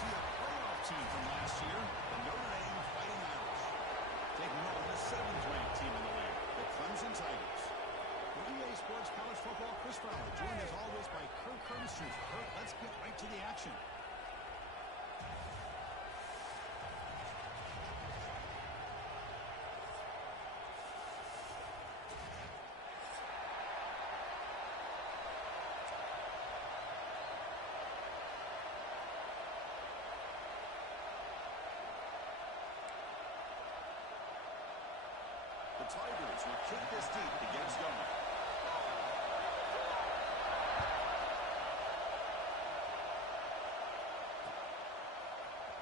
see a playoff team from last year, the Notre Dame Fighting Irish. Taking on the 7th-ranked team in the league, the Clemson Tigers. For EA Sports College Football, Chris Fowler, joined as always by Kirk Herbstreit. Kirk, let's get right to the action. The Tigers will kick this deep to get us going.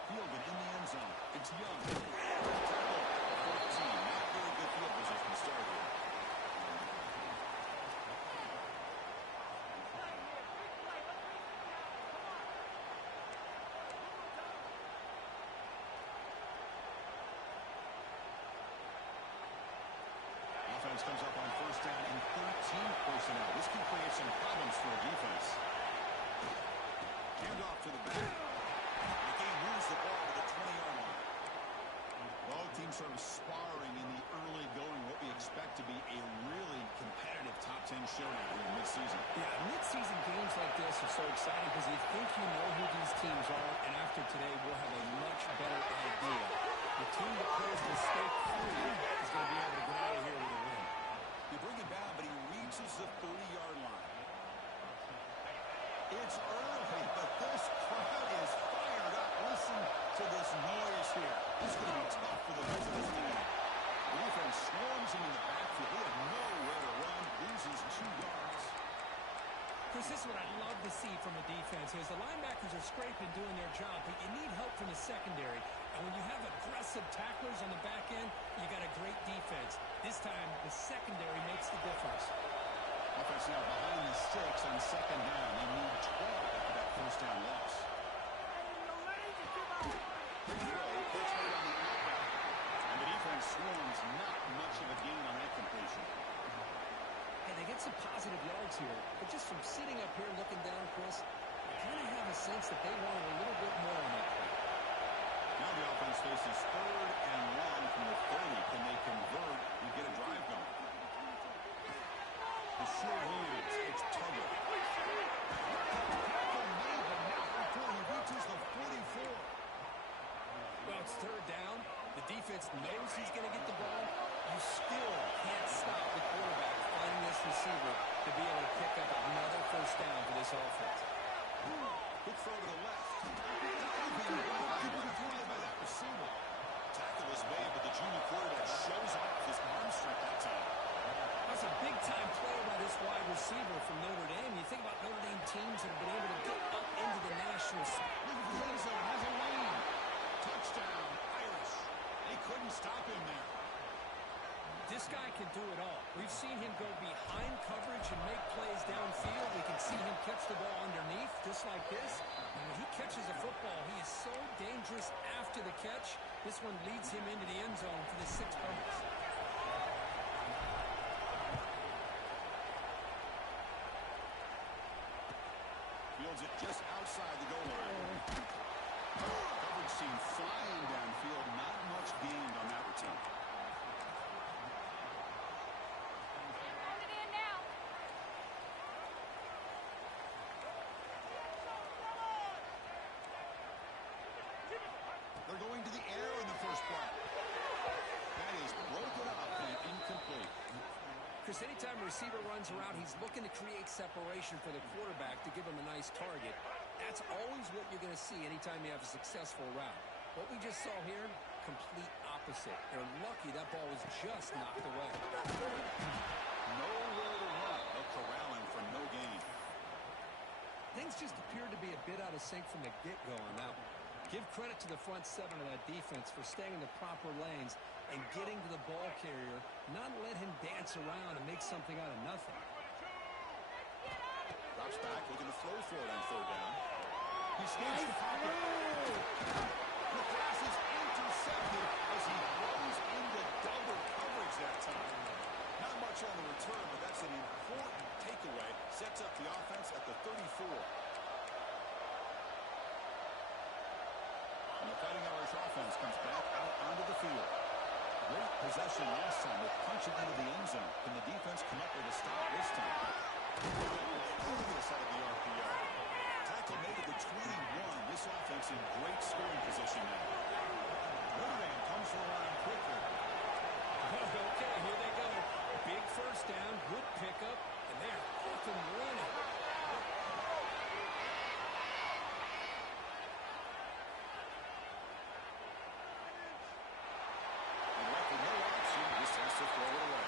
Fielded in the end zone. It's Young. Tackle at the 14. Not very good field position to start here. Offense comes up on first down and 13 personnel. This can create some problems for a defense. Hand off to the back. The game moves the ball to the 20-yard line. Both teams sort of sparring in the early going, what we expect to be a really competitive top 10 showdown here in midseason. Yeah, mid-season games like this are so exciting because you think you know who these teams are, and after today we'll have a much better idea. The team that plays mistake-free is going to be able to get out of here with a win. You bring him down, but he reaches the 30-yard line. It's early, but this crowd is fired up. Listen to this noise here. This is going to be tough for the rest of this team. The defense swarms him in the backfield. They have nowhere to run. Loses 2 yards. Chris, this is what I love to see from a defense is the linebackers are scraping doing their job, but you need help from the secondary. And when you have aggressive tacklers on the back end, you got a great defense. This time, the secondary makes the difference. Offense now behind the sticks on second down. They need 12 after that first down loss. And the defense swarms, not much of a gain on that completion. Hey, they get some positive yards here, but just from sitting up here looking down, Chris, I kind of have a sense that they wanted a little bit more on that play. Now the offense faces 3rd and 1 from the 30. Can they convert and get a drive going? The short leads. It's Tugger. Before he reaches the 44. Well, it's 3rd down. The defense knows he's going to get the ball. You still can't stop the quarterback finding this receiver to be able to pick up another first down for this offense. Good throw to the left. By that receiver. Tackle is made, but the junior quarterback shows off his arm strength that time. That's a big-time play by this wide receiver from Notre Dame. You think about Notre Dame teams that have been able to get up into the national. Look at the end zone. Has a lane. Touchdown, Irish. They couldn't stop him there. This guy can do it all. We've seen him go behind coverage and make plays downfield. We can see him catch the ball underneath just like this. And when he catches a football, he is so dangerous after the catch. This one leads him into the end zone for the 6 points. Fields it just outside the goal line. Coverage team flying downfield. Not much gained on that return. They're going to the air in the first play. That is broken up and incomplete. Chris, anytime a receiver runs around, he's looking to create separation for the quarterback to give him a nice target. That's always what you're going to see anytime you have a successful route. What we just saw here, complete opposite. They're lucky that ball was just knocked away. Nowhere to run. They're corralling for no gain. Things just appeared to be a bit out of sync from the get-go on that one. Give credit to the front 7 of that defense for staying in the proper lanes and getting to the ball carrier, not let him dance around and make something out of nothing. Drops back, looking to throw for it on 3rd down. He escapes the pocket. The pass is intercepted as he throws into double coverage that time. Not much on the return, but that's an important takeaway. Sets up the offense at the 34. offense comes back out onto the field. Great possession last time with punching into the end zone. Can the defense come up with a stop this time? This out of the RPO. Tackle made at the 21. This offense in great scoring position now. Notre Dame comes to the line quickly. Okay, here they go. Big first down, good pickup, and they're off and running. And left with no option, this has to throw it away.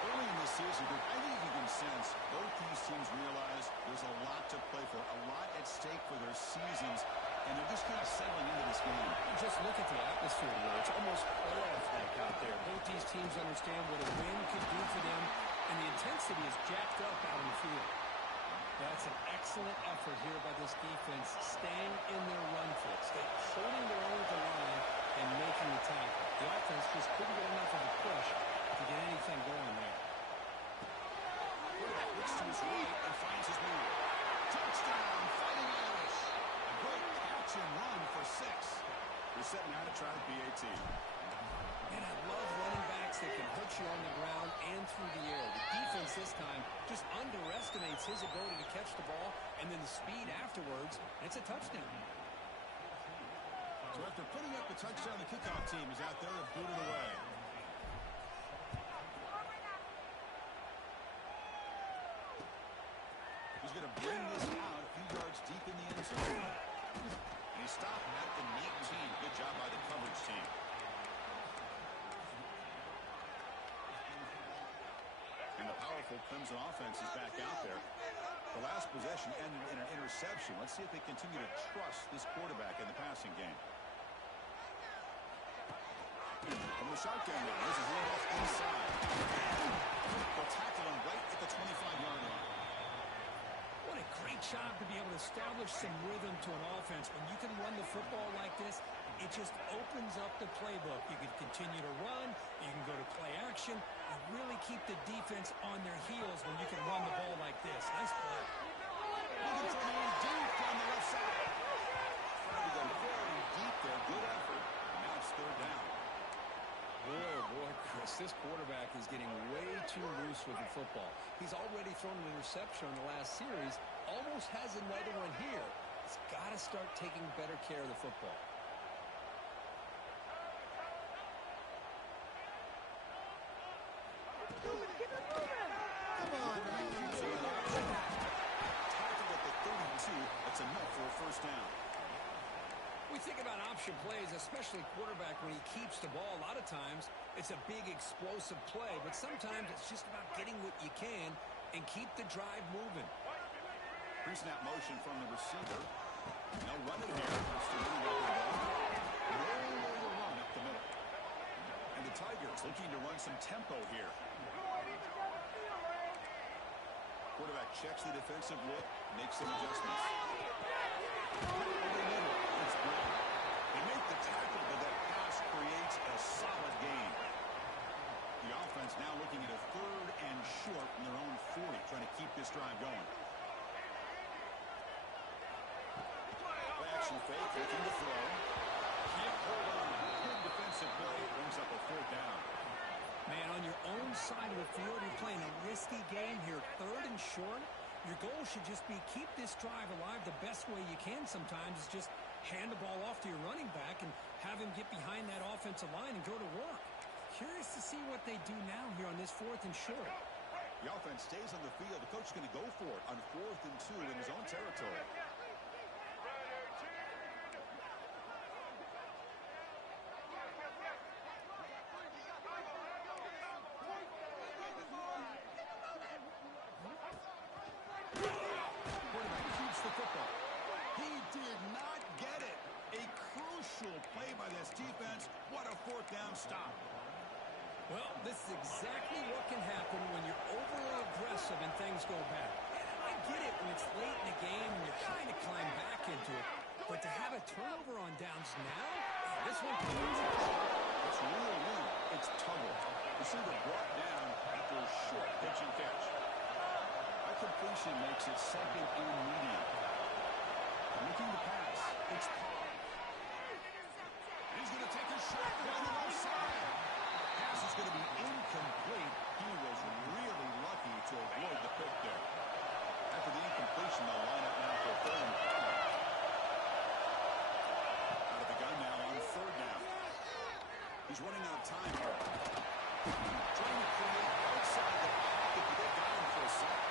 Early in the season, I think you can sense both these teams realize there's a lot to play for, a lot at stake for their seasons, and they're just kind of settling into this game. Just look at the atmosphere today. It's almost playoff-like out there. Both these teams understand what a win could do for them, and the intensity is jacked up out in the field. That's an excellent effort here by this defense, staying in their run fit, holding their own at the line and making the tackle. The offense just couldn't get enough of a push to get anything going there. Looks to his right and finds his man. Touchdown, Fighting Irish. A great catch and run for 6. They're setting out to try the PAT. And I love running backs that can hurt you on the ground and through the air. The defense this time just underestimates his ability to catch the ball, and then the speed afterwards, and it's a touchdown. So after putting up the touchdown, the kickoff team is out there to boot it away. He's going to bring this out a few yards deep in the end zone. And he stopped at the 19. Good job by the coverage team. And the powerful Clemson offense is back out there. The last possession ended in an interception. Let's see if they continue to trust this quarterback in the passing game. From the shotgun now, this is off inside. They'll tackle him right at the 25-yard line. What a great job to be able to establish some rhythm to an offense. When you can run the football like this, it just opens up the playbook. You can continue to run. You can go to play action. And really keep the defense on their heels when you can run the ball like this. Nice play. Looking for one deep on the left side. Trying to go very deep there. Good effort. And now it's 3rd down. Boy, Chris, this quarterback is getting way too loose with the football. He's already thrown an interception on the last series. Almost has another one here. He's got to start taking better care of the football. Come on, man. Tackled at the 32. That's enough for a first down. We think about option plays, especially quarterback, when he keeps the ball. A lot of times, it's a big explosive play, but sometimes it's just about getting what you can and keep the drive moving. Pre-snap motion from the receiver. Now run it here. That's the running back of the ball. No way to run up the middle. And the Tigers looking to run some tempo here. Quarterback checks the defensive look, makes some adjustments. They make the tackle, but that pass creates a solid gain. The offense now looking at a 3rd and short from their own 40, trying to keep this drive going. Action fake, looking to throw. Can't hold on. Good defensive play, brings up a 4th down. Man, on your own side of the field, you're playing a risky game here. 3rd and short. Your goal should just be keep this drive alive the best way you can sometimes is just hand the ball off to your running back and have him get behind that offensive line and go to work. Curious to see what they do now here on this 4th and short. The offense stays on the field. The coach is going to go for it on 4th and 2 in his own territory. Defense, what a 4th down stop. Well, this is exactly what can happen when you're overly aggressive and things go bad. And I get it when it's late in the game and you're trying to climb back into it. But to have a turnover on downs now, this one it's real loose. It's Tuggle. Receiver brought down after a short pitch and catch. A completion makes it 2nd and medium. Looking to pass. It's Paul. He's going to He's running out of time here. Trying to create outside the pocket, but they got him for a sack.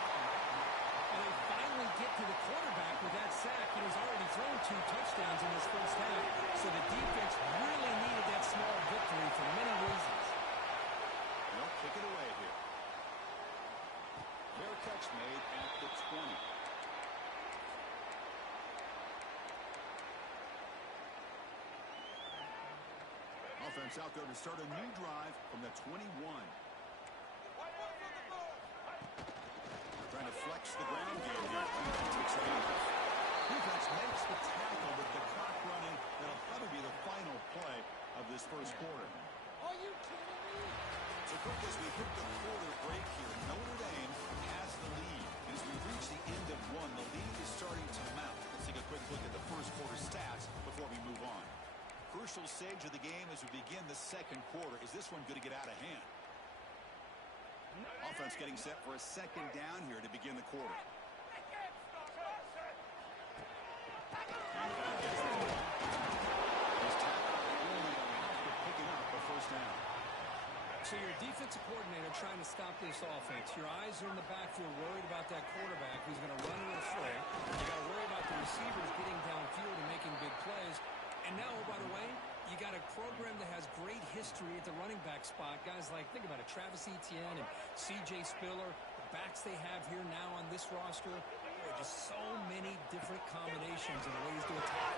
And they finally get to the quarterback with that sack, and he's already thrown 2 touchdowns in this first half. So the defense really needed that small victory for many reasons. They'll kick it away here. Fair catch made at the 20. Offense out there to start a new drive from the 21. Trying to flex the ground game here. Takes the handoff. Defense makes the tackle with the clock running. That'll probably be the final play of this first quarter. Are you kidding me? So quick as we hit the quarter break here, Notre Dame has the lead. And as we reach the end of one, the lead is starting to mount. Let's take a quick look at the first quarter stats before we move on. Crucial stage of the game as we begin the second quarter. Is this one going to get out of hand? Offense getting set for a second down here to begin the quarter. So your defensive coordinator trying to stop this offense. Your eyes are in the backfield, worried about that quarterback who's going to run with a throw. You got to worry about the receivers getting downfield and making big plays. And now, oh, by the way, you got a program that has great history at the running back spot. Guys like, think about it, Travis Etienne and C.J. Spiller. The backs they have here now on this roster. Boy, just so many different combinations and ways to attack.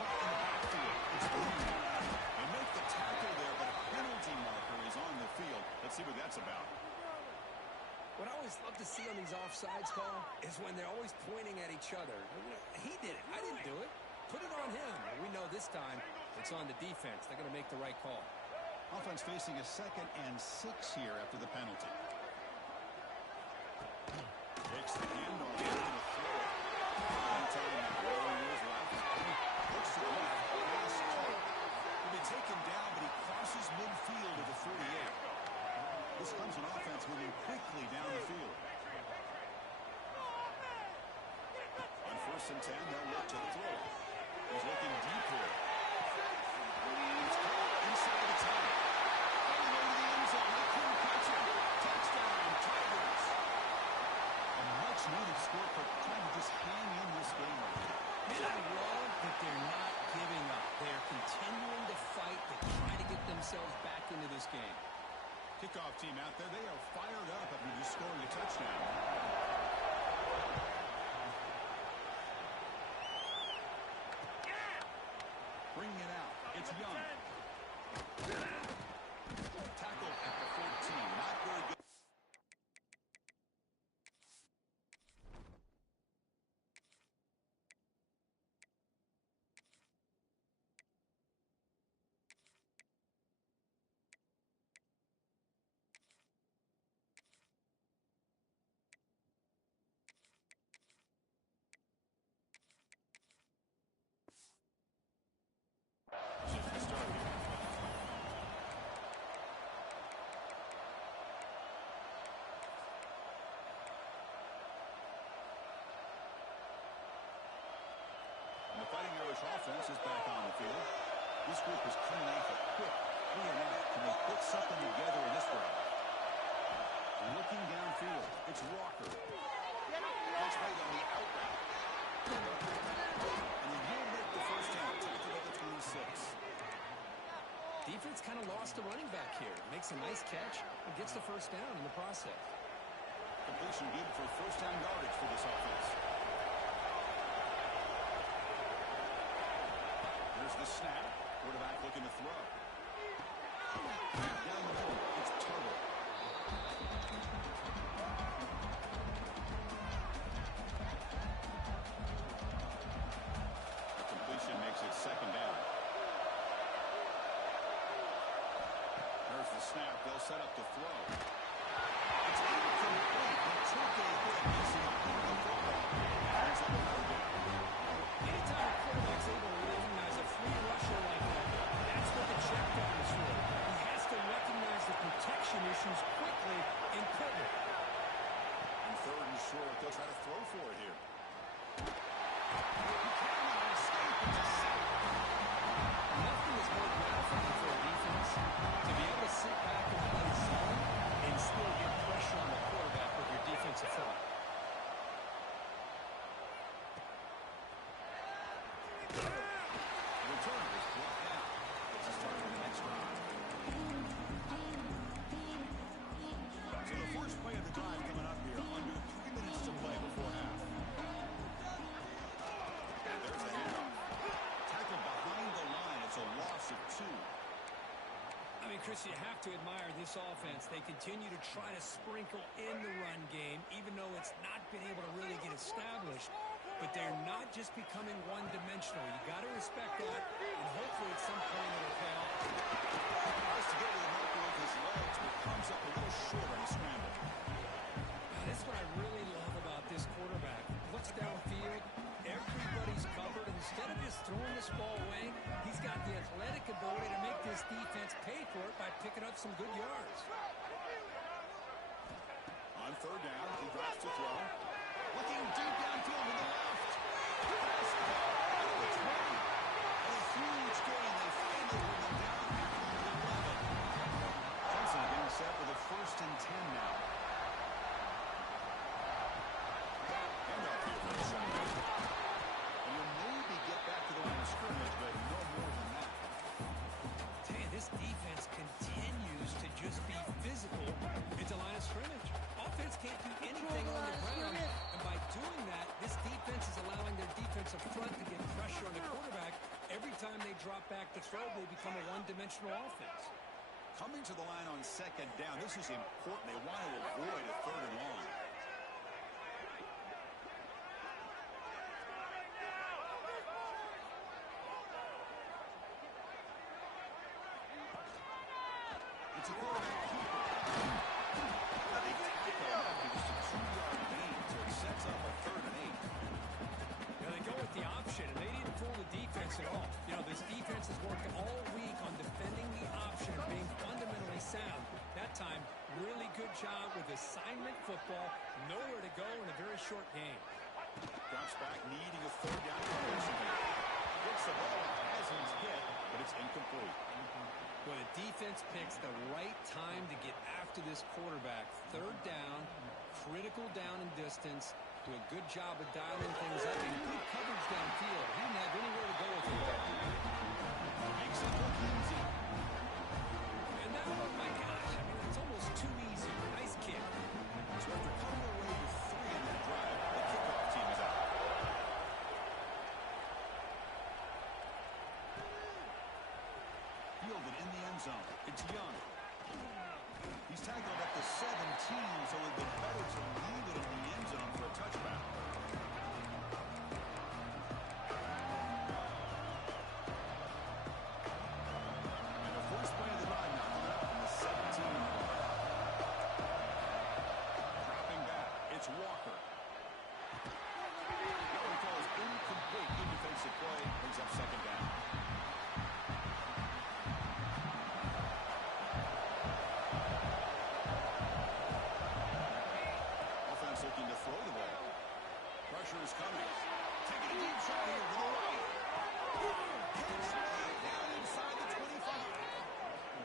Caught in the backfield. It's Green. They make the tackle there, but a penalty marker is on the field. Let's see what that's about. What I always love to see on these offsides call is when they're always pointing at each other. He did it. I didn't do it. Put it on him. We know this time it's on the defense. They're going to make the right call. Offense facing a 2nd and 6 here after the penalty. Takes the handoff. He's going to throw it. One time now. 4 years left. Looks to the left. Pass caught. Will be taken down, but he crosses midfield at the 48. This comes an offense moving quickly down the field. On 1st and 10, they'll look to throw. He's looking deep here. It's caught inside the 10. All the way to the end zone. They couldn't catch him. Touchdown, Tigers. A much-needed score for trying to just hang in this game. And I love that they're not giving up. They're continuing to fight to try to get themselves back into this game. Kickoff team out there. They are fired up after just scoring a touchdown. Bringing it out. It's Young. Tackle at the 14. Not very good. Just the start here. And the Fighting Irish offense is back on the field. This group is coming off a quick 3 and out. Can they put something together in this round? Looking downfield, it's Walker. That's right on the out route. And he will make the first down. Tackled at the 26. Defense kind of lost the running back here. Makes a nice catch and gets the first down in the process. Completion good for first down yardage for this offense. There's the snap. Quarterback looking to throw. Down the middle, it's Tuttle. The completion makes it second down. There's the snap. They'll set up the throw. It's incomplete. He took a hit, missing on the football. Brings up another down. Anytime a quarterback's able to recognize a free rusher like that, that's what the check down is for. He has to recognize the protection issues quickly and pivot. And 3rd and short, they'll try to throw for it here. Nothing is more gratifying for a defense 2. I mean, Chris, you have to admire this offense. They continue to try to sprinkle in the run game, even though it's not been able to really get established. But they're not just becoming one-dimensional. You got to respect that, and hopefully at some point it'll pay off. Tries to get to the marker with his legs, but comes up a little short on the scramble. This is what I really love about this quarterback. Looks downfield, everybody's covered. Instead of just throwing this ball away, he's got the athletic ability to make this defense pay for it by picking up some good yards. On third down, he drops to throw. Looking deep downfield to the left. Pass out of the 20. A huge gain. They finally bring him down at the 11. Clemson getting set with a 1st and 10 now. Handoff here for the shotgun. And you'll maybe get back to the line of scrimmage, but no more than that. Tell you, this defense continues to just be physical at the line of scrimmage. Offense can't do anything on the ground, and by doing that, this defense is allowing their defensive front to get pressure on the quarterback. Every time they drop back to throw, they become a one-dimensional offense. Coming to the line on 2nd down, this is important. They want to avoid a 3rd and long. It's a quarterback keeper. They tackle him after just a 2-yard gain, so it sets up a 3rd and 8. Now they go with the option, and they didn't fool the defense at all. You know, this defense has worked all week on defending the option and being fundamentally sound. That time, really good job with assignment football. Nowhere to go in a very short game. Drops back, needing a 3rd down conversion here. Gets the ball as he's hit, but it's incomplete. Well, the defense picks the right time to get after this quarterback. 3rd down, critical down and distance. Do a good job of dialing things up and good coverage downfield. He didn't have anywhere to go with the ball. Makes it look easy. And now, oh my gosh, I mean, it's almost too easy. Nice kick. So after coming away with 3 in that drive, the kickoff team is out. Fielded in the end zone. It's Young. He's tackled at the 17, so it would be better to leave it in the end zone for a touchback. And the first play of the drive now coming up from the 17. Dropping back, it's Walker. That one falls incomplete. Good defensive play, brings up 2nd down. Looking to throw the ball. Pressure is coming. Taking a deep shot here to the right. Hits way down inside the 25.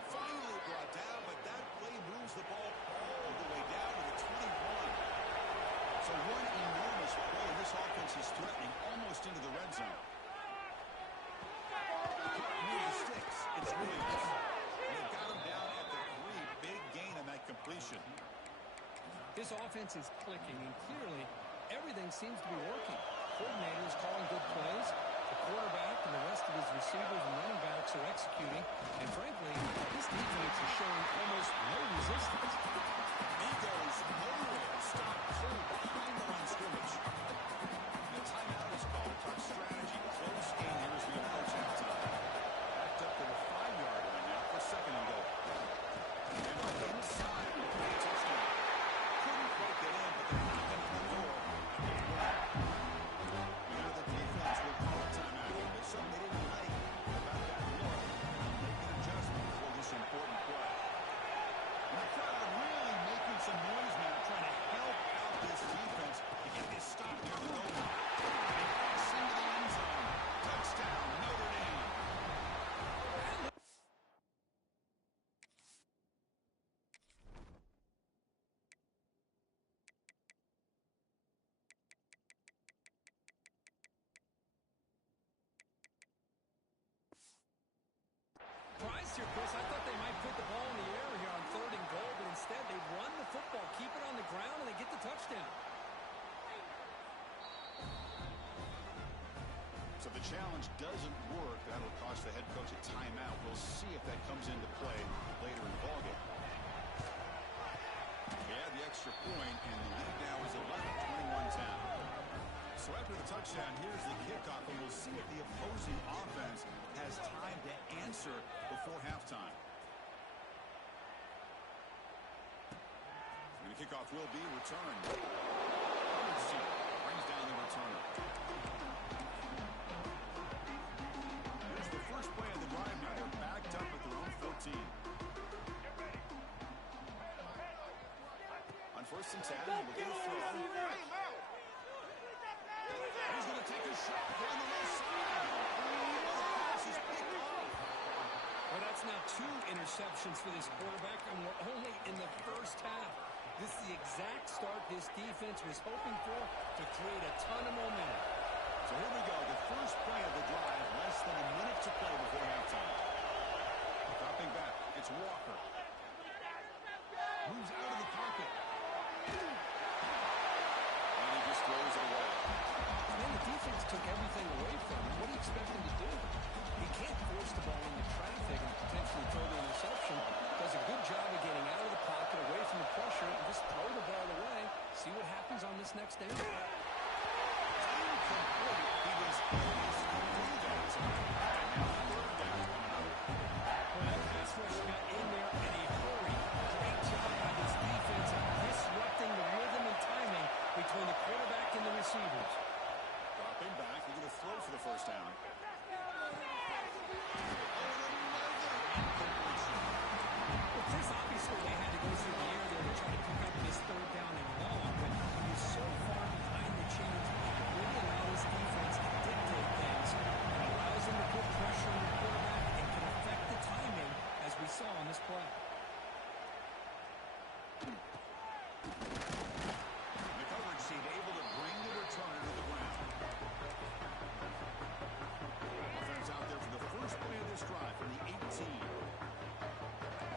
Finally brought down, but that play moves the ball all the way down to the 21. So one enormous play, and this offense is threatening almost into the red zone. Near the sticks, it's Williams. And they've got him down at the 3. Big gain on that completion. This offense is clicking, and clearly everything seems to be working. Coordinator is calling good plays. The quarterback and the rest of his receivers and running backs are executing. And frankly, this defense is showing almost no resistance. He goes nowhere. Stop cold behind the line of scrimmage. The timeout is called. Talk strategy. Close game here as we approach halftime. Backed up to the 5-yard line now for 2nd and goal. And up inside for a touchdown. Couldn't quite get in, but they're knocking on the door. You know, the defense will call a timeout. There's something they didn't like about that look. Make an adjustment for this important play. And the crowd really making some noise now, trying to help out this defense to get this stop near the goal line. And pass into the end zone. Touchdown, Notre Dame. Surprised here, Chris. I thought they might put the ball in the air here on 3rd and goal, but instead they run the football, keep it on the ground, and they get the touchdown. So the challenge doesn't work will cost the head coach a timeout. We'll see if that comes into play later in the ballgame. They had the extra point, and the lead now is 11-21-10. So after the touchdown, here's the kickoff, and we'll see if the opposing offense has time to answer before halftime. And the kickoff will be returned. Brings down the returner. Here's the first play of the drive. Now they're backed up at their own 14. On 1st and 10, we'll get a throw. He's going to take a shot here on the left side. The pass is picked off. Well, that's now 2 interceptions for this quarterback, and we're only in the first half. This is the exact start his defense was hoping for to create a ton of momentum. So here we go, the first play of the drive, less than a minute to play before halftime. Dropping back, it's Walker. Moves out of the pocket. And he just throws it away. Man, the defense took everything away from him. What do you expect him to do? He can't force the ball into traffic and potentially throw the interception. Does a good job of getting out of the pocket, away from the pressure, and just throw the ball away. See what happens on this next down. He was almost through that. And now 3rd down coming up. Well, that pass rush got in there in a hurry. Great job by this defense of disrupting the rhythm and timing between the quarterback and the receivers. Dropping back, they're going to throw for the first down. Well, Chris, obviously they had to go through the air there to try to pick up this 3rd down and long, but when you're so far behind the chains, you really allow this defense to dictate things. It allows them to put pressure on the quarterback and can affect the timing, as we saw on this play. The coverage team able to bring the returner to the ground. Offense out there for the first play of this drive from the 18.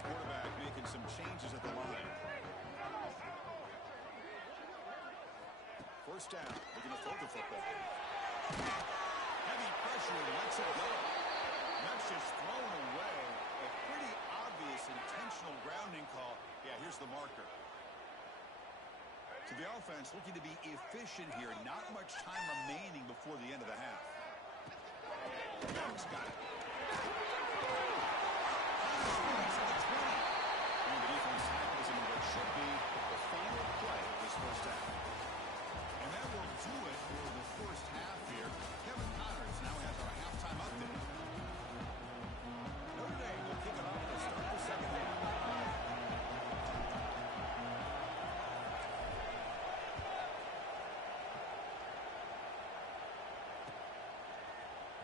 Quarterback making some changes at the line. 1st down. They're going to throw the football. Heavy pressure and lets it go. That's just thrown away. A pretty obvious intentional grounding call. Yeah, here's the marker. So the offense looking to be efficient here. Not much time remaining before the end of the half. Young's got it. And the defense tackles him in what should be the final play of this first half. And that will do it for the first half here. Kevin Connors now has our halftime update. Notre Dame will kick it off to start the second half.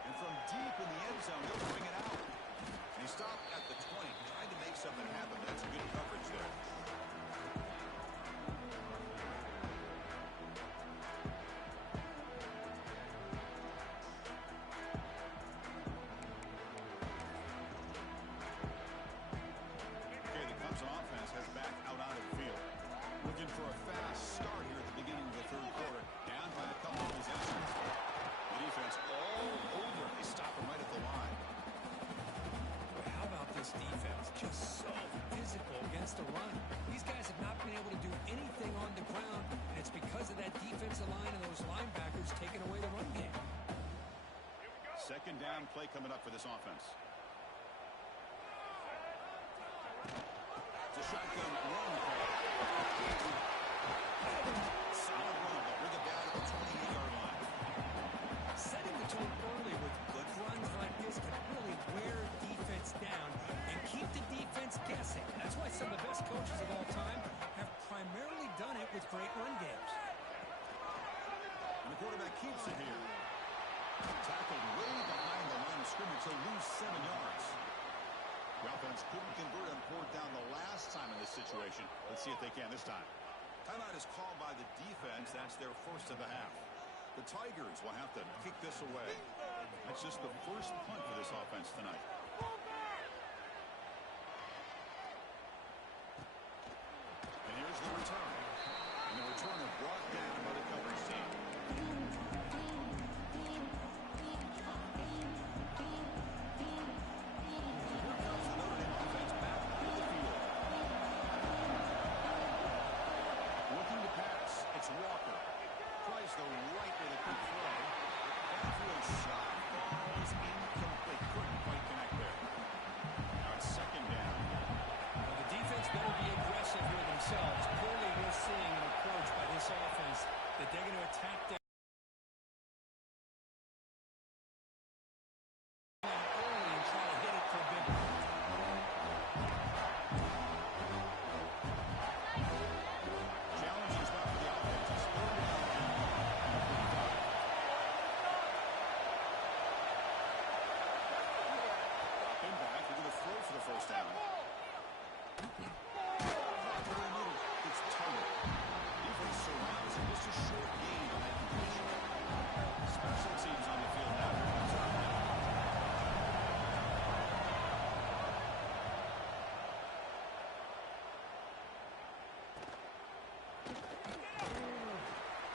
And from deep in the end zone, he'll bring it out. And he stopped at the 20, trying to make something happen. That's good coverage there. Okay, the Clemson offense heads back out onto the field. Looking for a fast start here at the beginning of the 3rd quarter. Down by a couple of possessions. The defense all over. They stop him right at the line. But how about this defense? Just so physical against the run. These guys have not been able to do anything on the ground, and it's because of that defensive line and those linebackers taking away the run game. 2nd down play coming up for this offense. It's a shotgun run play. Solid run. They'll bring it down to the 28-yard line. Setting the tone early with good runs like this can really wear defense down and keep the defense guessing. That's why some of the best coaches of all time have primarily done it with great run games. And the quarterback keeps it here. Tackled way behind the line of scrimmage. He'll lose 7 yards. The offense couldn't convert on 4th down the last time in this situation. Let's see if they can this time. Timeout is called by the defense. That's their first of the half. The Tigers will have to kick this away. That's just the first punt for this offense tonight. And here's the return. And the returner brought down by the coverage team. first down. It's targeted. Defense surrounds him. Just a short gain on that completion. Special teams on the field now.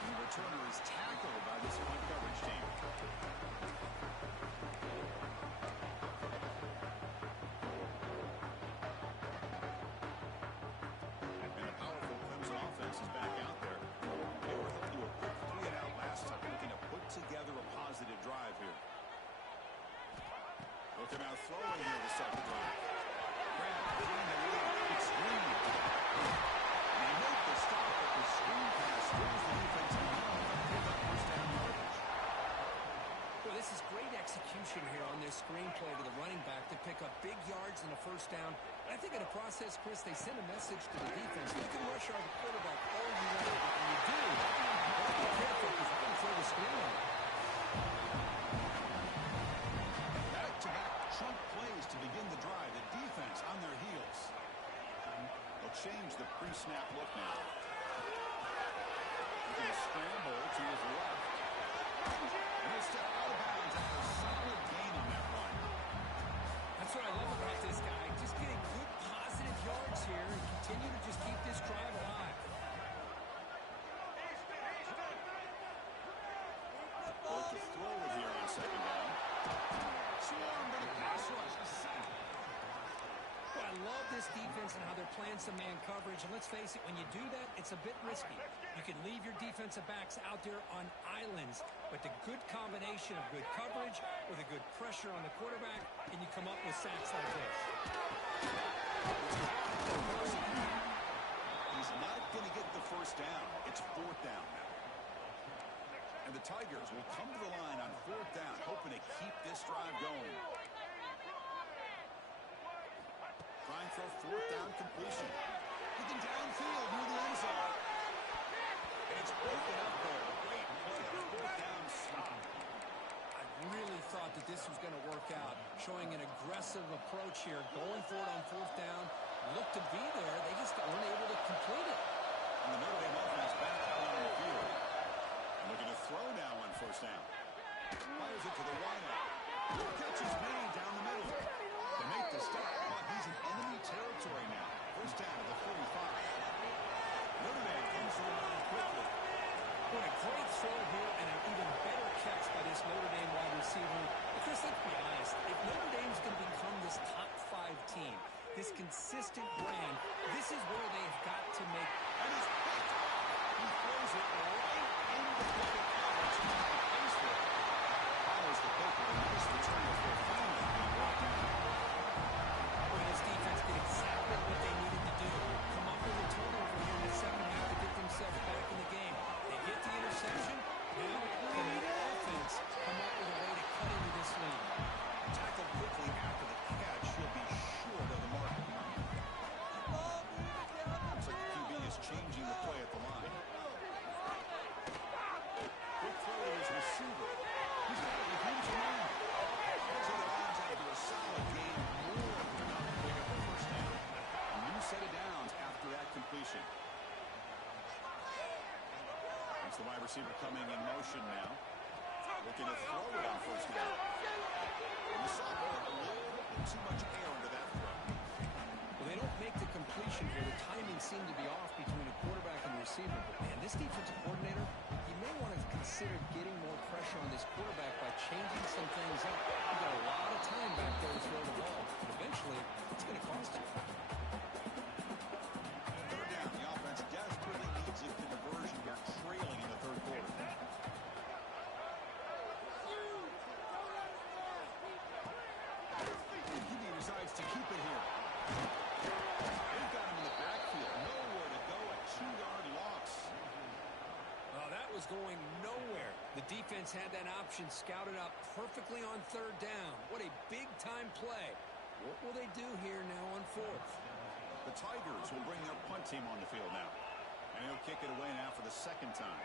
The returner is tackled by this punt coverage team. And the powerful Clemson offense is back out there. They were able to do a quick 3-and-out last time, looking to put together a positive drive here. Looking out throwing here the second drive. Grab behind the lead. It's Green. They make the stop, but the screen pass throws the defense out. Pick up first down yardage. Well, this is great execution here on this screen play to the running back to pick up big yards and a first down. I think in the process, Chris, they send a message to the defense. You can rush our quarterback all you want, but when you do, you have to be careful because you're going to throw the screen on it. Back-to-back chunk plays to begin the drive. The defense on their heels. They'll change the pre-snap look now. Looking to scramble to his left. And he'll step out of bounds after a solid gain on that run. That's what I love about this guy. Just getting good positive yards here and continue to just keep this drive alive. Both to throw it here on second down. Swarmed by the pass rush. The sack. Well, I love this defense and how they're playing some man coverage. And let's face it, when you do that, it's a bit risky. You can leave your defensive backs out there on islands, but the good combination of good coverage with a good pressure on the quarterback, and you come up with sacks like this. He's not going to get the first down. It's fourth down now. And the Tigers will come to the line on fourth down, hoping to keep this drive going. Trying for a fourth down completion. Looking downfield near the end zone. And it's broken up there. Great play. Fourth down stop. I really thought that this was going to work out, showing an aggressive approach here, going for it on fourth down. Looked to be there. They just weren't able to complete it. And the Notre Dame offense back out on the field. Looking to throw now on first down. Fires it to the wideout. Catch is made down the middle. They make the stop, but he's in enemy territory now. First down at the 45. Notre Dame comes to the line quickly. What a great throw here and an even better catch by this Notre Dame wide receiver. But Chris, let's be honest. If Notre Dame's going to become this top 5 team, this consistent brand, this is where they've got to make. And he's picked. He throws it right into the double coverage. Pays for it. Follows the pick with a nice return before finally being brought down. Boy, this defense did exactly what they needed to do. Come up with a turnover here in the second half to get themselves back in the game. They get the interception. Now, can the offense come up with a way to cut into this lead? Tackled quickly after the catch. He'll be short of the mark. Looks like the QB is changing the play at the line. Quick throw to his receiver. He's got it with him to run. So the Lions after a solid game, more than enough to pick up the first down. A new set of downs after that completion. That's the wide receiver coming in motion now. Looking to throw it on first down. And the sophomore a little bit too much air into that throw. Well, they don't make the completion here. The timing seemed to be off between a quarterback and the receiver. But, man, this defensive coordinator, you may want to consider getting more pressure on this quarterback by changing some things up. You've got a lot of time back there to throw the ball. And eventually, it's going to cost you. Third down. The offense desperately needs a conversion. They're trailing in the third quarter. QB decides to keep it here. They've got him in the backfield. Nowhere to go. A 2-yard loss. Well, that was going nowhere. The defense had that option scouted up perfectly on third down. What a big-time play. What will they do here now on fourth? The Tigers will bring their punt team on the field now. And he'll kick it away now for the second time.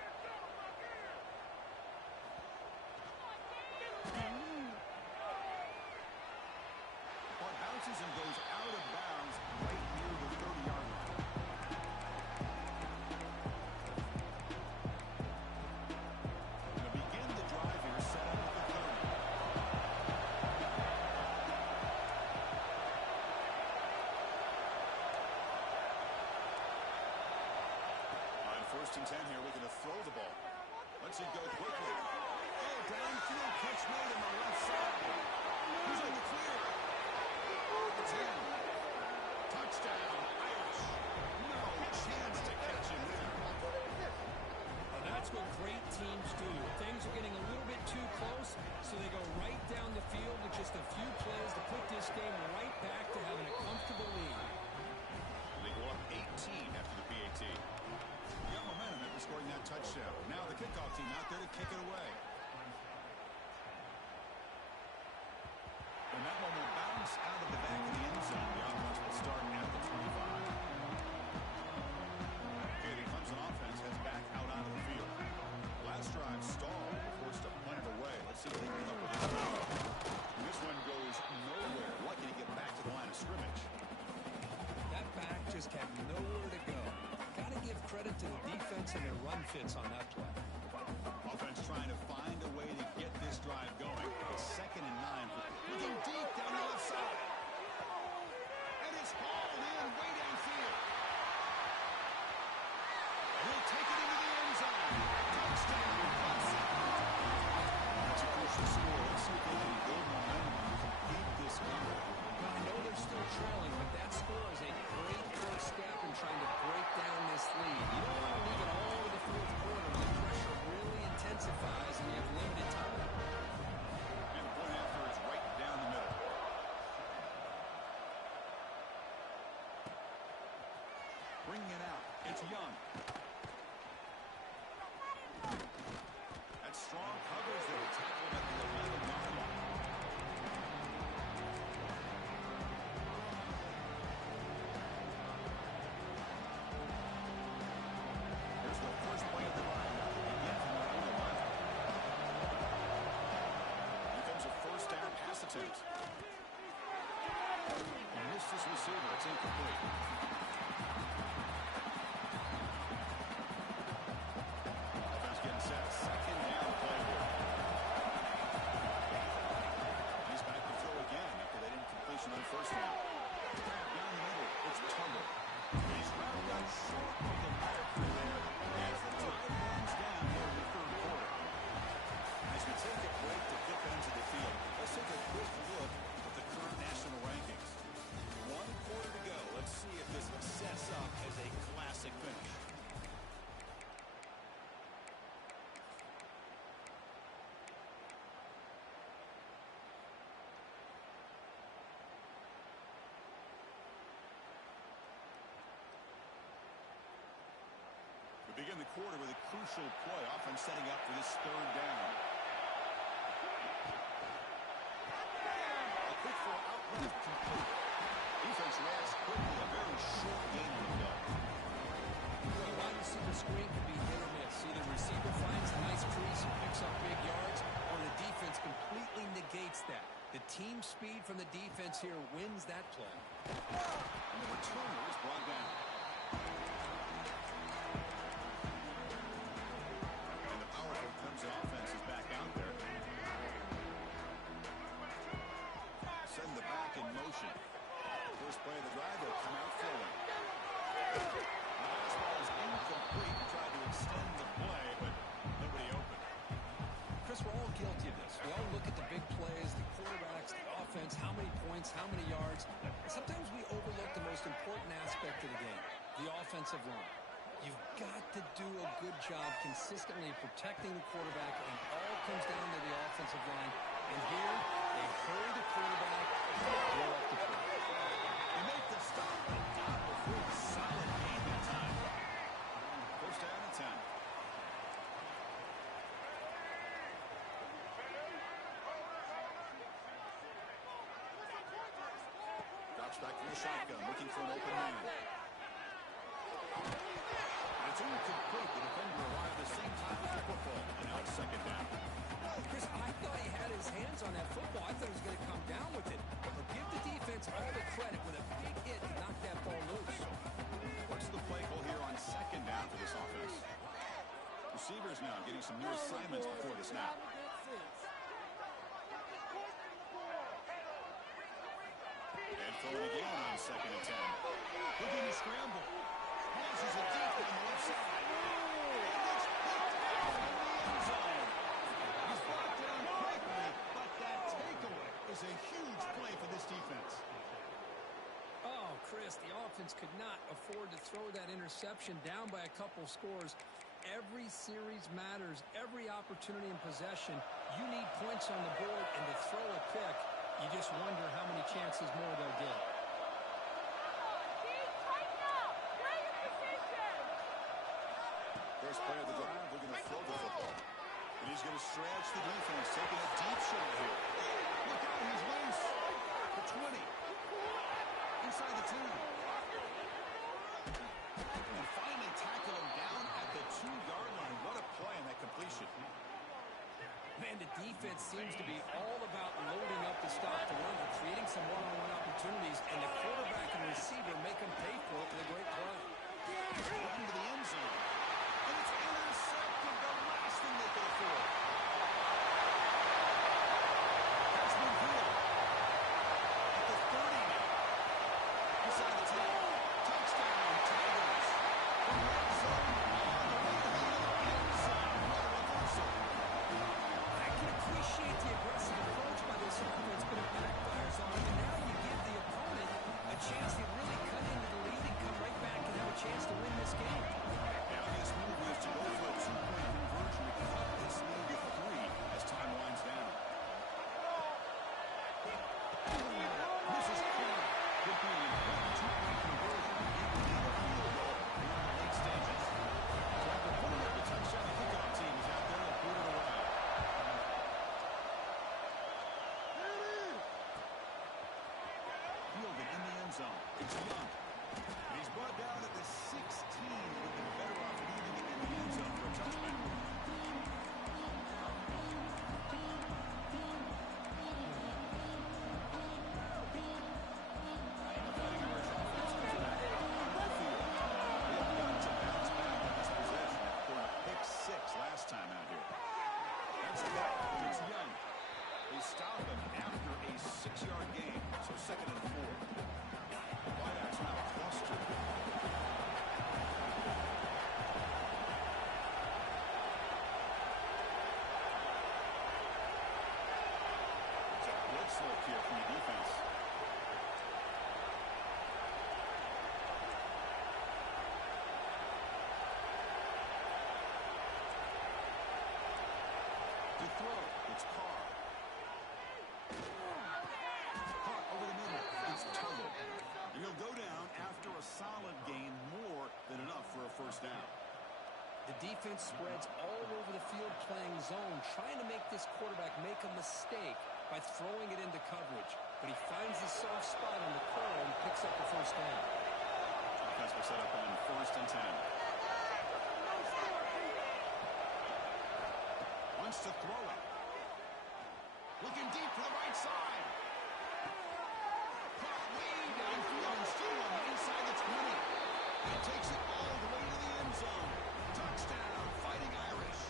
Punt bounces misses and goes out of bounds right near the 30-yard line. To begin the drive here, set up at the 30. On 1st and 10 here, looking to throw the ball. Let's it go quickly. Oh, downfield catch made on the left side. Who's on the clear? It's him. Touchdown, Irish. No chance to catch him there. That's what great teams do. Things are getting a little bit too close, so they go right down the field with just a few plays to put this game right back to having a comfortable lead. They go up 18 after the PAT. They got momentum after scoring that touchdown. Now the kickoff team out there to kick it away. And that one will bounce out of the back of the end zone. The offense will start at the 25. Okay, the Clemson offense heads back out onto the field. Last drive stalled. They're forced to punt it away. Let's see if they can come up with this one. This one goes nowhere. Lucky to get back to the line of scrimmage. That back just had nowhere to go. Got to give credit to the defense and their run fits on that play. Offense trying to find a way to get this drive going. It's 2nd and 9. Looking deep down the left side. And it's hauled in way downfield. He'll take it into the end zone. Touchdown, Clemson. That's a crucial score. Let's see if they can build momentum and complete this game. Well, I know they're still trailing, but that score is a great first step in trying to break down this lead. You don't want to leave it all to the 4th quarter when the pressure really intensifies and you have limited time. And the point after is right down the middle. Bringing it out. It's Young. That's strong coverage there. Tackle him at the 11-yard line. Here's the first play of the run. Again from the own 11. Here comes a first down pass attempt. He missed his receiver. It's incomplete. Offense getting set. 2nd down play here. He's back to throw again after that incompletion on 1st down. Down the middle. It's Tuggle. He's rounded out short of the marker there as the time runs down here in the 3rd quarter. As we take a break to flip into the field, let's take a quick look at the current national rankings. 1 quarter to go. Let's see if this sets up as a classic finish. We begin the quarter with a crucial play. Offense setting up for this 3rd down. A quick throw out left complete. Defense reacts quickly. A very short game to go. The wide receiver screen can be hit or miss. Either receiver finds a nice crease and picks up big yards, or the defense completely negates that. The team speed from the defense here wins that play. And the returner is brought down. And the powerful Clemson offense is back out there. Send the back in motion. First play of the drive, they'll come out flowing. The last ball is incomplete. Tried to extend the play, but nobody open. Chris, we're all guilty of this. We all look at the big plays, the quarterbacks, the offense, how many points, how many yards. Sometimes we overlook the most important aspect of the game, the offensive line. You've got to do a good job consistently protecting the quarterback, and it all comes down to the offensive line. And here, they hurry the quarterback and blow up the play. They make the stop, but not before a solid gain that time. First down and 10. Drops back from the shotgun, looking for an open man. And it's incomplete. The defender arrived at the same time with the football. And now it's 2nd down. Chris, I thought he had his hands on that football. I thought he was going to come down with it. But give the defense all the some new assignments before the snap. And throwing again on 2nd and 10. Looking to scramble. Launches it deep on the left side. And it's picked off in the end zone. He's brought down quickly, but that takeaway is a huge play for this defense. Oh, Chris, the offense could not afford to throw that interception down by a couple scores. Every series matters. Every opportunity in possession, you need points on the board, and to throw a pick, you just wonder how many chances more they'll get. First play of the drive, they're going to throw the football. And he's going to stretch the defense, taking a deep shot here. Look out, he's loose. The 20. Inside the 10. And finally tackle him down at the 2-yard line. What a play on that completion. Man, the defense seems to be all about loading up to stop the run, creating some one-on-one opportunities, and the quarterback and receiver make them pay for it with a great play. Looking to the end zone. And it's intercepted, the last thing they could afford. That's been good. At the 30 now. Inside the 10. Touchdown, Tigers. The red zone all the way to the end zone. What a reversal. I can appreciate the aggressive approach by this offense, but it backfires on them, and now you give the opponent a chance to really cut into the lead and come right back and have a chance to win this game. Now this move is to go for a 2-point conversion to cut this lead to 3 as time winds down. This is clear. Could be an important 2-point conversion and a field goal here in the late stages. So after putting up the touchdown, the kickoff team is out there and put it away. Fielded in the end zone. It's Young. And he's brought down at the 16. Would have been better off leaving it in the end zone for a touchback. The Fighting Irish offense comes back on the field. They have got to bounce back on this possession after a pick 6 last time out here. That's the back. It's Young. They stop him after a 6-yard gain, so 2nd and 4. Wideouts now clustered. It's a blitz look here from the defense. To throw, it's Carr. Caught over the middle. It's Tuttle. And he'll go down after a solid gain, more than enough for a first down. The defense spreads all over the field playing zone, trying to make this quarterback make a mistake by throwing it into coverage. But he finds the soft spot on the curl and picks up the first down. Offense will set up on 1st and 10. Wants to throw it. Looking deep for the right side. Caught way downfield and still on the inside the 20. And takes it all the way to the end zone. Touchdown, Fighting Irish.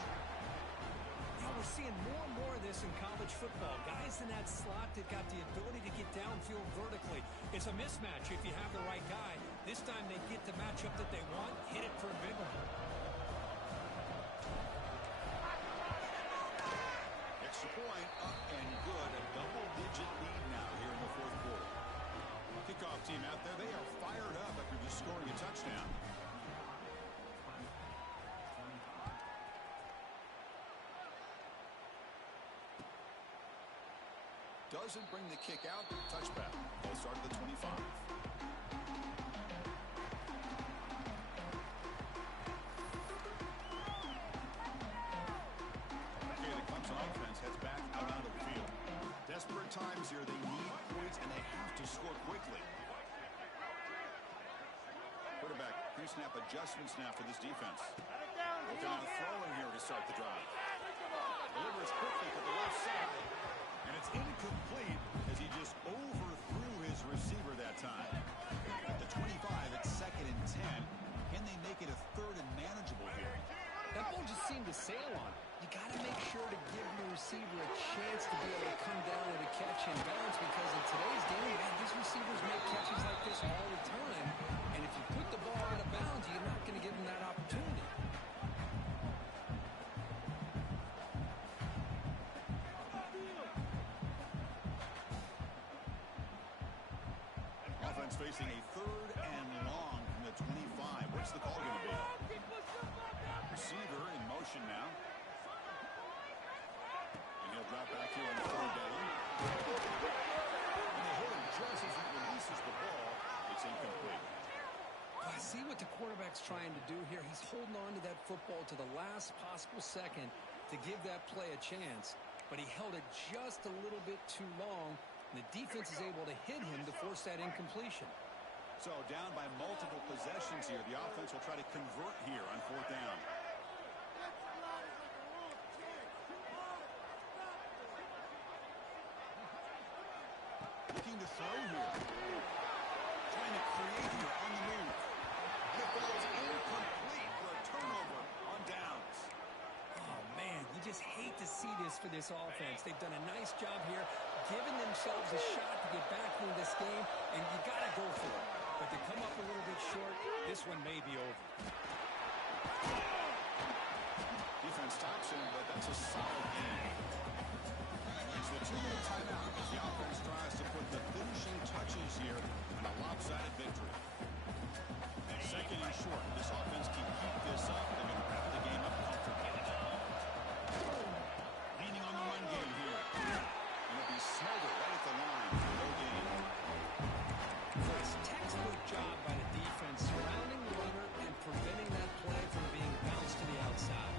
Now we're seeing more and more of this in college football. Guys in that slot that got the ability to get downfield vertically. It's a mismatch if you have the right guy. This time they get the matchup that they want, hit it for a big one. Extra point, up and good. A double-digit lead now here in the 4th quarter. Kickoff team out there, they are fired up after just scoring a touchdown. Doesn't bring the kick out. Touchback. Ball start at the 25. Okay, the Clemson offense heads back out onto the field. Desperate times here. They need points, and they have to score quickly. Quarterback pre-snap adjustment snap for this defense. Looking on throwing here to start the drive. Delivers quickly to the left side. And it's incomplete as he just overthrew his receiver that time. At the 25, it's 2nd and 10. Can they make it a 3rd and manageable here? That ball just seemed to sail on him. sure to give your receiver a chance to be able to come down with a catch and bounce, because in today's game, man, these receivers make catches like this all the time. And if you put the ball out of bounds, you're not going to give them that opportunity. Offense facing a 3rd and long from the 25. What's the call going to be? Receiver in motion now. And he'll drop back here on 3rd down. And they hit him just as he releases the ball. It's incomplete. I see what the quarterback's trying to do here. He's holding on to that football to the last possible second to give that play a chance. But he held it just a little bit too long. And the defense is able to hit him to force that incompletion. So down by multiple possessions here. The offense will try to convert here on 4th down. Looking to throw here. Trying to create here on the move. And it falls incomplete for a turnover on downs. Oh, man, you just hate to see this for this offense. They've done a nice job here, giving themselves a shot to get back in this game, and you got to go for it. But to come up a little bit short, this one may be over. Defense stops him, but that's a solid game. It's the 2-minute timeout as the offense tries to put the finishing touches here on a lopsided victory. 2nd and short. This offense can keep this up. They're going to wrap the game up comfortably. Leaning on the run game here. And it'll be smothered right at the line for no gain. Chris, textbook job by the defense surrounding the runner and preventing that play from being bounced to the outside.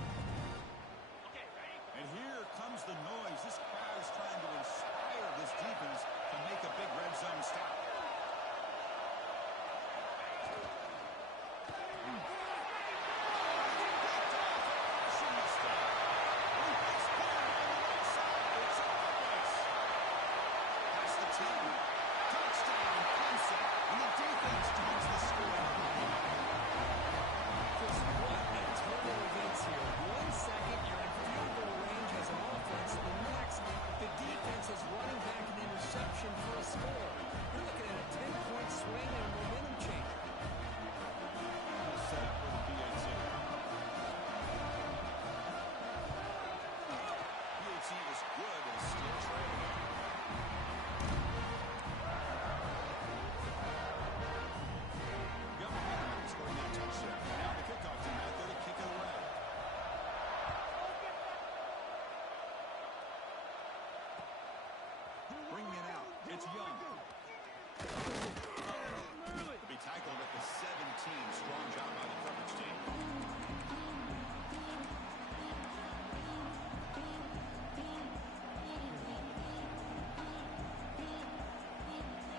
And here comes the noise. This crowd is trying to inspire this defense to make a big red zone stop. It's Young. To be tackled at the 17. Strong job by the coverage team.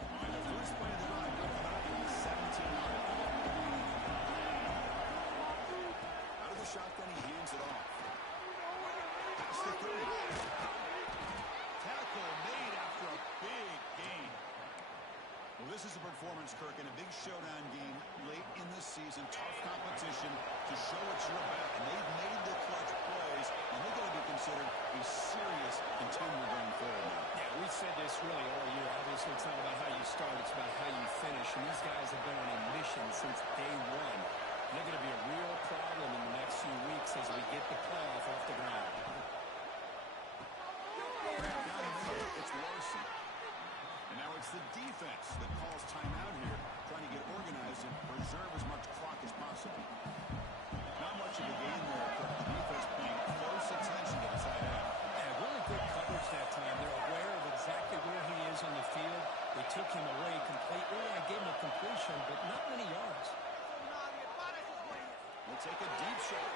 All right, the first play of the drive will come out at the 17-yard line. Out of the shotgun, he hands it off. That's the 30. Tackle made after a big gain. Well, this is a performance, Kirk, in a big showdown game late in the season. Tough competition to show what you're about. And they've made the clutch plays, and they're going to be considered a serious contender going forward now. Yeah, we've said this really all year. Obviously, it's not about how you start. It's about how you finish. And these guys have been on a mission since day one. And they're going to be a real problem in the next few weeks as we get the playoff off the ground. It's Larson. And now it's the defense that calls timeout here, trying to get organized and preserve as much clock as possible. Not much of a game there, but the defense paying close attention to the tight end. Yeah, really good coverage that time. They're aware of exactly where he is on the field. They took him away completely. I gave him a completion, but not many yards. We'll take a deep shot.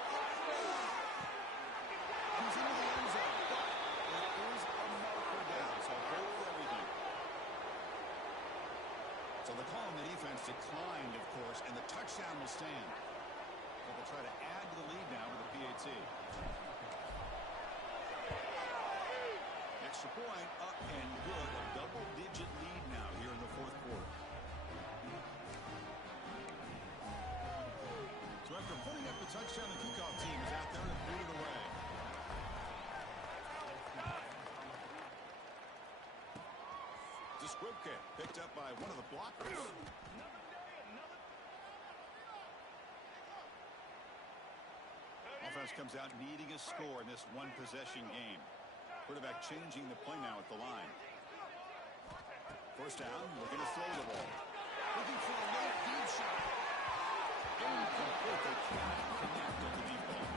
Comes into the end zone, but there is a marker down, so hold everything. So the call on the defense declined, of course, and the touchdown will stand. But they'll try to add to the lead now with a PAT. Extra point, up and good. A double-digit lead now here in the fourth quarter. So after putting up the touchdown, the kickoff team is out there to boot it away. Squib kick picked up by one of the blockers. Offense comes out needing a score in this one-possession game. Quarterback changing the play now at the line. First down, looking to throw the ball. Looking for a late deep shot. Incomplete. They cannot connect on the deep ball.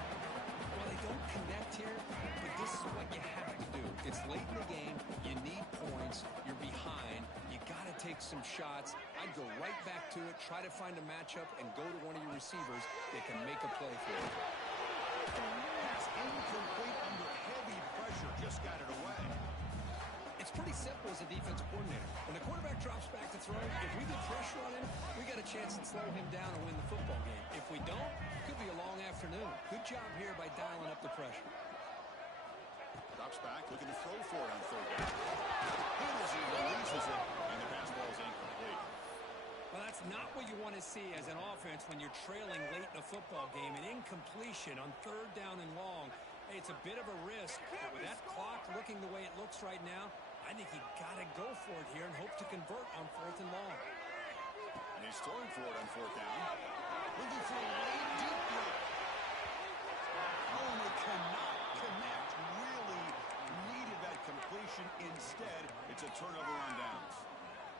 Well, they don't connect here, but this is what you have to do. It's late in the game. You need points. You're behind. You got to take some shots. I'd go right back to it, try to find a matchup, and go to one of your receivers that can make a play for you. Pass incomplete under heavy pressure. Just got it away. It's pretty simple as a defensive coordinator. When the quarterback drops back to throw, if we get pressure on him, we got a chance to slow him down and win the football game. If we don't, it could be a long afternoon. Good job here by dialing up the pressure. Drops back, looking to throw for it on third down. As he releases it, and the pass ball is incomplete. Well, that's not what you want to see as an offense when you're trailing late in a football game. An incompletion on third down and long. Hey, it's a bit of a risk, but with that clock looking the way it looks right now, I think you got to go for it here and hope to convert on fourth and long. And he's throwing for it on fourth down. Looking for a late deep throw. Oh, they cannot connect. Really needed that completion. Instead, it's a turnover on downs.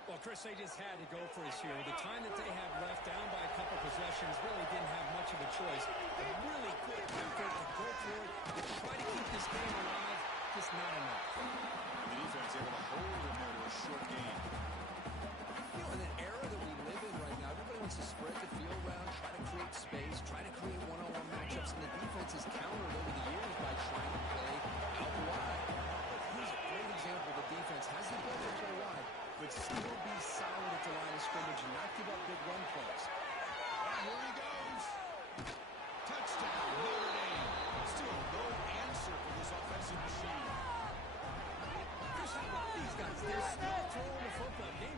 Well, Chris, they just had to go for it here. The time that they have left, down by a couple possessions, really didn't have much of a choice. A really good effort to go for it, to try to keep this game alive, just not enough. The defense able to hold him there to a short game. You know, in an era that we live in right now, everybody wants to spread the field around, try to create space, try to create one-on-one matchups, and the defense has countered over the years by trying to play out wide. But here's a great example. The defense has the ability to play wide, but still be solid at the line of scrimmage and not give up big run plays. And here he goes. Touchdown, Notre Dame. Still no answer for this offensive machine. Chris, how about these guys? They're still throwing the football. Game